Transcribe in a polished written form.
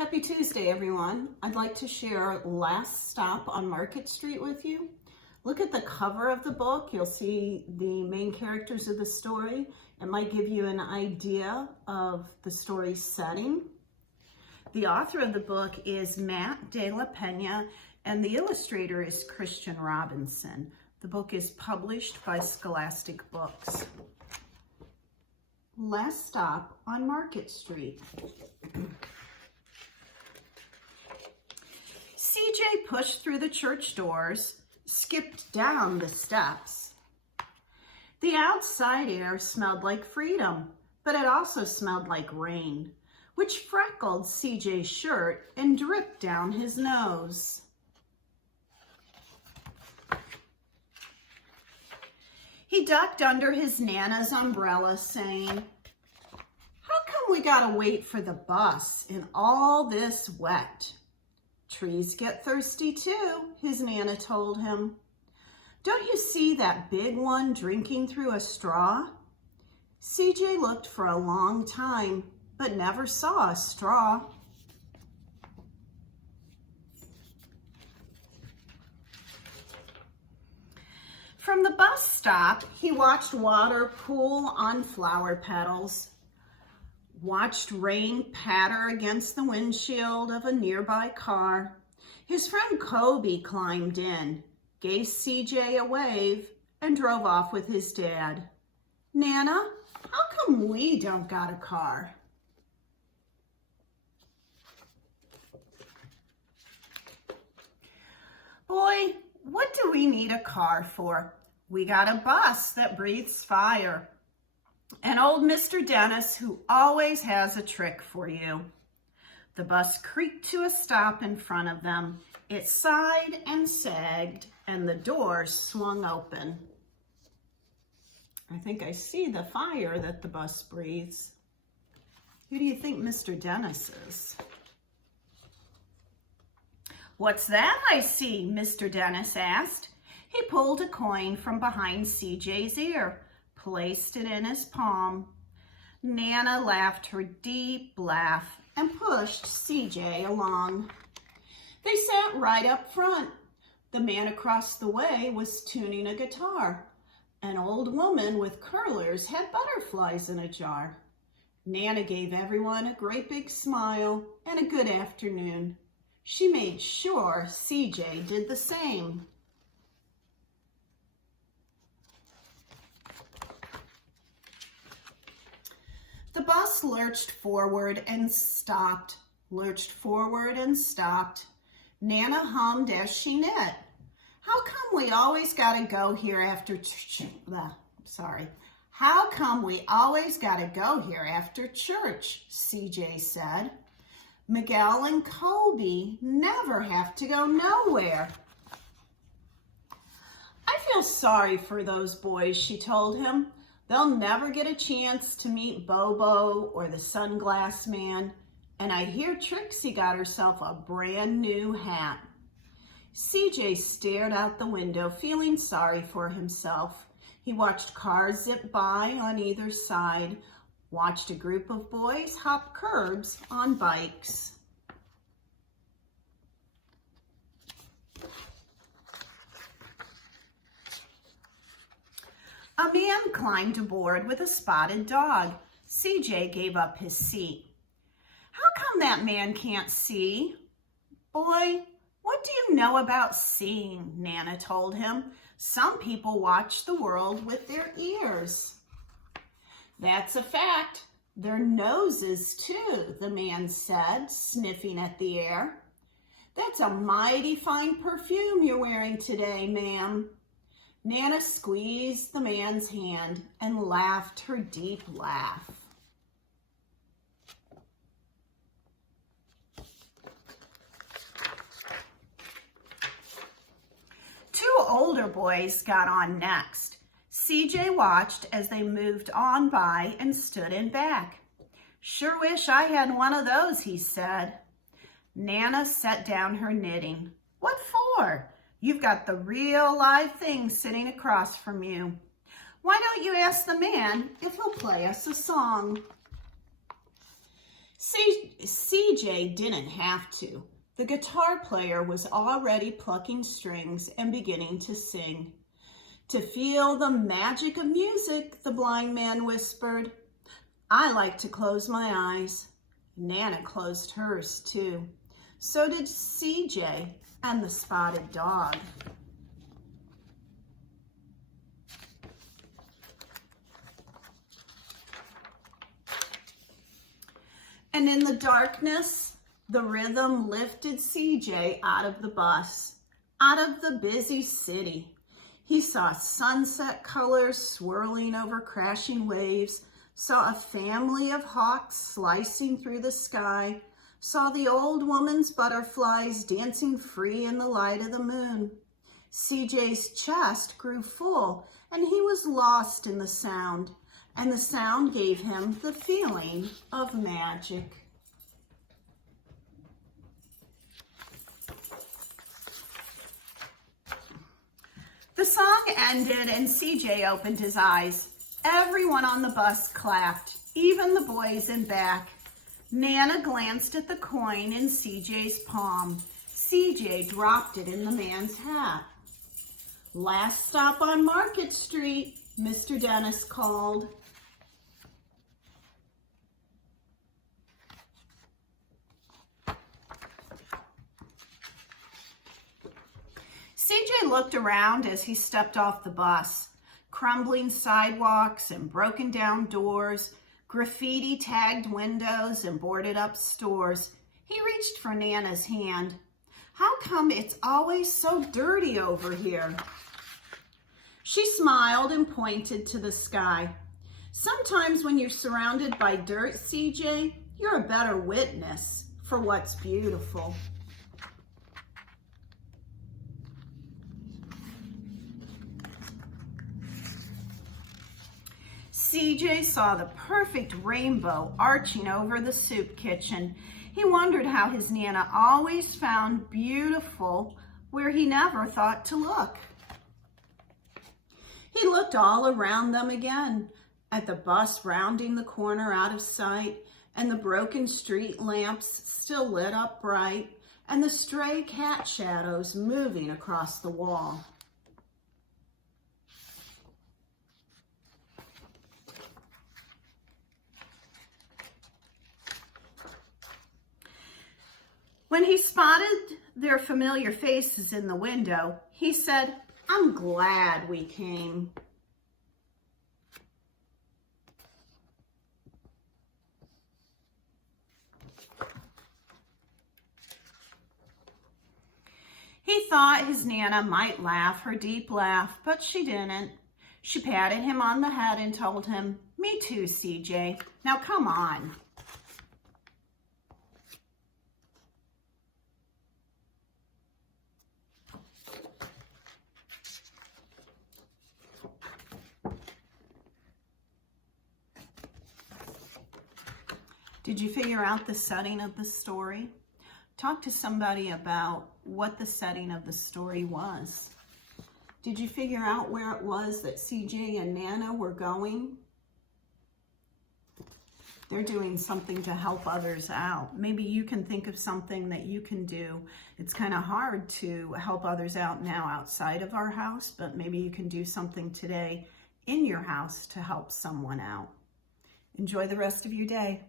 Happy Tuesday, everyone. I'd like to share Last Stop on Market Street with you. Look at the cover of the book. You'll see the main characters of the story. It might give you an idea of the story's setting. The author of the book is Matt De La Pena, and the illustrator is Christian Robinson. The book is published by Scholastic Books. Last Stop on Market Street. CJ pushed through the church doors, skipped down the steps. The outside air smelled like freedom, but it also smelled like rain, which freckled CJ's shirt and dripped down his nose. He ducked under his Nana's umbrella, saying, "How come we gotta wait for the bus in all this wet?" "Trees get thirsty too," his Nana told him. "Don't you see that big one drinking through a straw?" CJ looked for a long time, but never saw a straw. From the bus stop, he watched water pool on flower petals, watched rain patter against the windshield of a nearby car. His friend Kobe climbed in, gave CJ a wave, and drove off with his dad. "Nana, how come we don't got a car?" "Boy, what do we need a car for? We got a bus that breathes fire. And old Mr. Dennis, who always has a trick for you." The bus creaked to a stop in front of them. It sighed and sagged, and the doors swung open. I think I see the fire that the bus breathes. Who do you think Mr. Dennis is? "What's that I see?" Mr. Dennis asked. He pulled a coin from behind CJ's ear, placed it in his palm. Nana laughed her deep laugh and pushed CJ along. They sat right up front. The man across the way was tuning a guitar. An old woman with curlers had butterflies in a jar. Nana gave everyone a great big smile and a good afternoon. She made sure CJ did the same. The bus lurched forward and stopped, lurched forward and stopped. Nana hummed as she knit. How come we always gotta go here after How come we always gotta go here after church? CJ said. Miguel and Kobe never have to go nowhere. "I feel sorry for those boys," she told him. "They'll never get a chance to meet Bobo or the Sunglass Man, and I hear Trixie got herself a brand new hat." CJ stared out the window, feeling sorry for himself. He watched cars zip by on either side, watched a group of boys hop curbs on bikes. A man climbed aboard with a spotted dog. CJ gave up his seat. "How come that man can't see?" "Boy, what do you know about seeing?" Nana told him. "Some people watch the world with their ears." "That's a fact. Their noses, too," the man said, sniffing at the air. "That's a mighty fine perfume you're wearing today, ma'am." Nana squeezed the man's hand and laughed her deep laugh. Two older boys got on next. CJ watched as they moved on by and stood in back. "Sure wish I had one of those," he said. Nana set down her knitting. "What for? You've got the real live thing sitting across from you. Why don't you ask the man if he'll play us a song?" CJ CJ didn't have to. The guitar player was already plucking strings and beginning to sing. "To feel the magic of music," the blind man whispered, "I like to close my eyes." Nana closed hers too. So did CJ and the spotted dog. And in the darkness, the rhythm lifted CJ out of the bus, out of the busy city. He saw sunset colors swirling over crashing waves, saw a family of hawks slicing through the sky, saw the old woman's butterflies dancing free in the light of the moon. CJ's chest grew full and he was lost in the sound, and the sound gave him the feeling of magic. The song ended and CJ opened his eyes. Everyone on the bus clapped, even the boys in back. Nana glanced at the coin in CJ's palm. CJ dropped it in the man's hat. "Last stop on Market Street," Mr. Dennis called. CJ looked around as he stepped off the bus. Crumbling sidewalks and broken down doors, graffiti tagged windows and boarded up stores. He reached for Nana's hand. "How come it's always so dirty over here?" She smiled and pointed to the sky. "Sometimes when you're surrounded by dirt, CJ, you're a better witness for what's beautiful." CJ saw the perfect rainbow arching over the soup kitchen. He wondered how his Nana always found beautiful where he never thought to look. He looked all around them again, at the bus rounding the corner out of sight, and the broken street lamps still lit up bright, and the stray cat shadows moving across the wall. When he spotted their familiar faces in the window, he said, "I'm glad we came." He thought his Nana might laugh her deep laugh, but she didn't. She patted him on the head and told him, "Me too, CJ. Now come on." Did you figure out the setting of the story? Talk to somebody about what the setting of the story was. Did you figure out where it was that CJ and Nana were going? They're doing something to help others out. Maybe you can think of something that you can do. It's kind of hard to help others out now outside of our house, but maybe you can do something today in your house to help someone out. Enjoy the rest of your day.